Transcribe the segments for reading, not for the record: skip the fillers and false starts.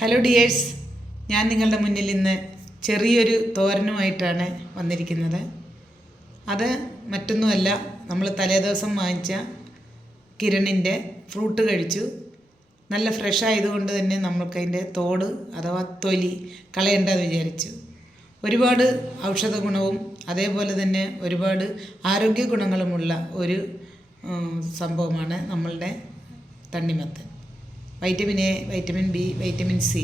Hello dears, ഞാൻ നിങ്ങളുടെ മുന്നിൽ ഇന്ന് ചെറിയൊരു തോരനുമായിട്ടാണ് വന്നിരിക്കുന്നത്. അത് മറ്റൊന്നുമല്ല, നമ്മൾ തലേദിവസം വാങ്ങിച്ച കിരണിൻ്റെ ഫ്രൂട്ട് കഴിച്ചു. നല്ല ഫ്രഷ് ആയതുകൊണ്ട് തന്നെ നമ്മൾക്കതിൻ്റെ തോട് അഥവാ തൊലി കളയേണ്ടെന്ന് വിചാരിച്ചു. ഒരുപാട് ഔഷധ ഗുണവും അതേപോലെ തന്നെ ഒരുപാട് ആരോഗ്യ ഗുണങ്ങളുമുള്ള ഒരു സംഭവമാണ് നമ്മളുടെ തണ്ണിമത്തൻ. Vitamin A, vitamin B, vitamin C,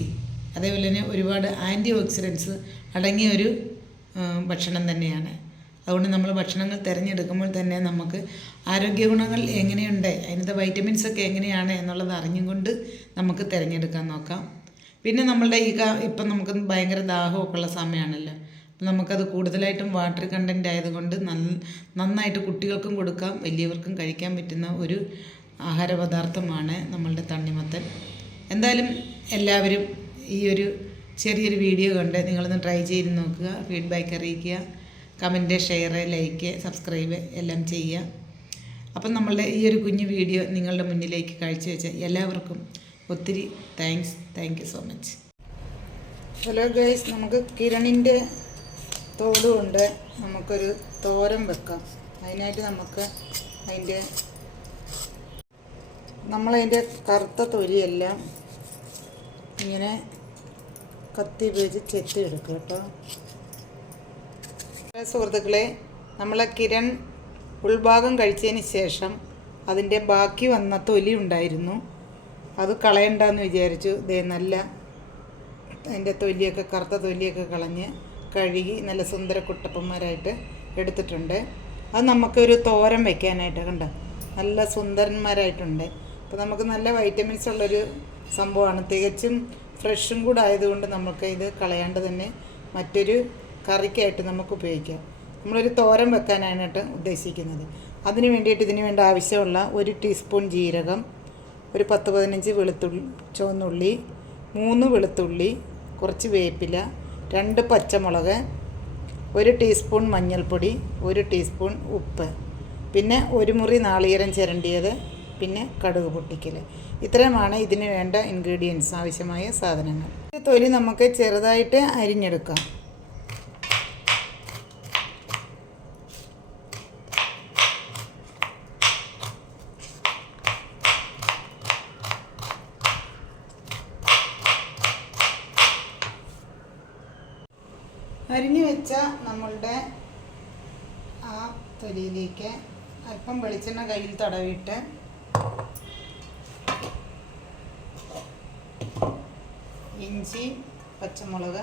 അതേപോലെ തന്നെ ഒരുപാട് ആൻറ്റി ഓക്സിഡൻസ് അടങ്ങിയ ഒരു ഭക്ഷണം തന്നെയാണ്. അതുകൊണ്ട് നമ്മൾ ഭക്ഷണങ്ങൾ തിരഞ്ഞെടുക്കുമ്പോൾ തന്നെ നമുക്ക് ആരോഗ്യ ഗുണങ്ങൾ എങ്ങനെയുണ്ട്, അതിനകത്ത് വൈറ്റമിൻസൊക്കെ എങ്ങനെയാണ് എന്നുള്ളത് അറിഞ്ഞുകൊണ്ട് നമുക്ക് തിരഞ്ഞെടുക്കാൻ നോക്കാം. പിന്നെ നമ്മളുടെ ഇപ്പം നമുക്ക് ഭയങ്കര ദാഹമൊക്കെ ഉള്ള സമയമാണല്ലോ. അപ്പം നമുക്കത് കൂടുതലായിട്ടും വാട്ടർ കണ്ടൻറ്റ് ആയതുകൊണ്ട് നന്നായിട്ട് കുട്ടികൾക്കും കൊടുക്കാം, വലിയവർക്കും കഴിക്കാൻ പറ്റുന്ന ഒരു ആഹാരപദാർത്ഥമാണ് നമ്മളുടെ തണ്ണിമത്തൻ. എന്തായാലും എല്ലാവരും ഈ ഒരു ചെറിയൊരു വീഡിയോ കണ്ട് നിങ്ങളൊന്ന് ട്രൈ ചെയ്ത് നോക്കുക, ഫീഡ്ബാക്ക് അറിയിക്കുക, കമൻറ്റ്, ഷെയർ, ലൈക്ക്, സബ്സ്ക്രൈബ് എല്ലാം ചെയ്യുക. അപ്പം നമ്മളുടെ ഈ ഒരു കുഞ്ഞു വീഡിയോ നിങ്ങളുടെ മുന്നിലേക്ക് കാഴ്ചവെച്ച എല്ലാവർക്കും ഒത്തിരി thank you so much. Hello guys, നമുക്ക് കിരണിൻ്റെ തോട് കൊണ്ട് നമുക്കൊരു തോരൻ വെക്കാം. അതിനായിട്ട് നമുക്ക് നമ്മളതിൻ്റെ കറുത്ത തൊലിയെല്ലാം ഇങ്ങനെ കത്തി ഉപയോഗിച്ച് ചെത്തിയെടുക്കുക കേട്ടോ. സുഹൃത്തുക്കളെ, നമ്മളെ കിരൺ ഉൾഭാഗം കഴിച്ചതിന് ശേഷം അതിൻ്റെ ബാക്കി വന്ന തൊലി ഉണ്ടായിരുന്നു, അത് കളയണ്ടെന്ന് വിചാരിച്ചു. നല്ല അതിൻ്റെ തൊലിയൊക്കെ, കറുത്ത തൊലിയൊക്കെ കളഞ്ഞ് കഴുകി നല്ല സുന്ദര കുട്ടപ്പന്മാരായിട്ട് എടുത്തിട്ടുണ്ട്. അത് നമുക്കൊരു തോരൻ വയ്ക്കാനായിട്ട് കണ്ടോ, നല്ല സുന്ദരന്മാരായിട്ടുണ്ട്. അപ്പോൾ നമുക്ക് നല്ല വൈറ്റമിൻസ് ഉള്ളൊരു സംഭവമാണ്. തികച്ചും ഫ്രഷും കൂടെ ആയതുകൊണ്ട് നമുക്ക് ഇത് കളയാണ്ട് തന്നെ മറ്റൊരു കറിക്കായിട്ട് നമുക്ക് ഉപയോഗിക്കാം. നമ്മളൊരു തോരൻ വെക്കാനായിട്ട് ഉദ്ദേശിക്കുന്നത്. അതിന് വേണ്ടിയിട്ട് ഇതിന് വേണ്ട ആവശ്യമുള്ള 1 ടീസ്പൂൺ ജീരകം, ഒരു 10-15 ചുവന്നുള്ളി, 3 വെളുത്തുള്ളി, കുറച്ച് വേപ്പില, 2 പച്ചമുളക്, 1 ടീസ്പൂൺ മഞ്ഞൾപ്പൊടി, 1 ടീസ്പൂൺ ഉപ്പ്, പിന്നെ 1 മുറി നാളികേരം ചിരണ്ടിയത്, പിന്നെ കടുക് പൊട്ടിക്കൽ. ഇത്രയുമാണ് ഇതിന് വേണ്ട ഇൻഗ്രീഡിയൻസ്, ആവശ്യമായ സാധനങ്ങൾ. തൊലി നമുക്ക് ചെറുതായിട്ട് അരിഞ്ഞെടുക്കാം. അരിഞ്ഞു വെച്ച നമ്മളുടെ ആ തൊലിയിലേക്ക് അല്പം വെളിച്ചെണ്ണ കയ്യിൽ തടവിയിട്ട് ഇഞ്ചി, പച്ചമുളക്,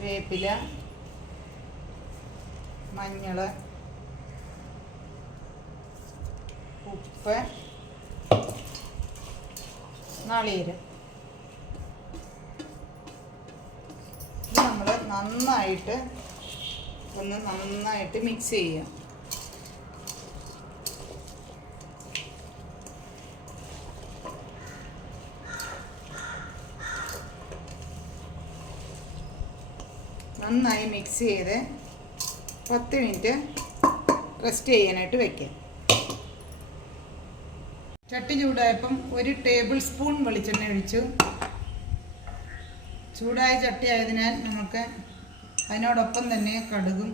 വേപ്പില, മഞ്ഞൾ, ഉപ്പ്, നാളികേരം, ഇത് നമ്മൾ നന്നായിട്ട് മിക്സ് ചെയ്യാം. നന്നായി മിക്സ് ചെയ്ത് 10 മിനിറ്റ് റെസ്റ്റ് ചെയ്യാനായിട്ട് വയ്ക്കാം. ചട്ടി ചൂടായപ്പം 1 ടേബിൾ സ്പൂൺ വെളിച്ചെണ്ണ ഒഴിച്ചു. ചൂടായ ചട്ടി ആയതിനാൽ നമുക്ക് അതിനോടൊപ്പം തന്നെ കടുകും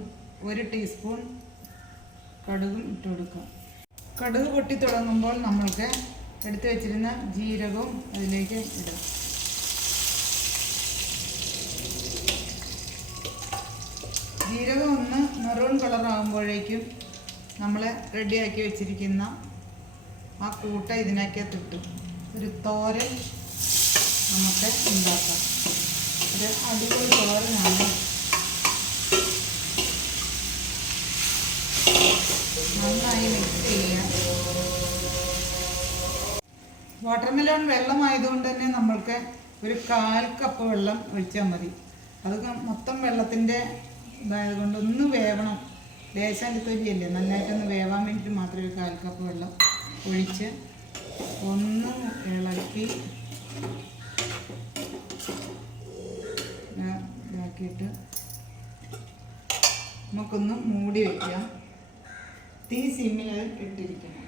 1 ടീസ്പൂൺ കടുകും ഇട്ട് കൊടുക്കാം. കടുക് പൊട്ടി തുടങ്ങുമ്പോൾ നമ്മൾക്ക് എടുത്തു വെച്ചിരുന്ന ജീരകവും അതിലേക്ക് ഇടാം. ജീരകം ഒന്ന് മെറൂൺ കളറാകുമ്പോഴേക്കും നമ്മൾ റെഡിയാക്കി വെച്ചിരിക്കുന്ന ആ കൂട്ട ഇതിനകത്തിട്ട് ഒരു തോരൻ നമുക്ക് ഉണ്ടാക്കാം. ഒരു അടിപൊളി തോരനാണ്. നന്നായി മിക്സ് ചെയ്യാം. വാട്ടർമെലോൺ വെള്ളമായതുകൊണ്ട് തന്നെ നമ്മൾക്ക് ഒരു 1/4 കപ്പ് വെള്ളം ഒഴിച്ചാൽ മതി. അത് മൊത്തം വെള്ളത്തിൻ്റെ ഇതായതുകൊണ്ട് ഒന്ന് വേവണം. ലേശാൻ്റെ തൊലിയല്ലേ, നന്നായിട്ടൊന്ന് വേവാൻ വേണ്ടിയിട്ട് മാത്രം ഒരു 1/4 കപ്പ് വെള്ളം ഒഴിച്ച് ഒന്ന് ഇളക്കി ഇതാക്കിയിട്ട് നമുക്കൊന്ന് മൂടി വയ്ക്കാം. തീ സിമ്മിൽ ഇട്ടിരിക്കണം.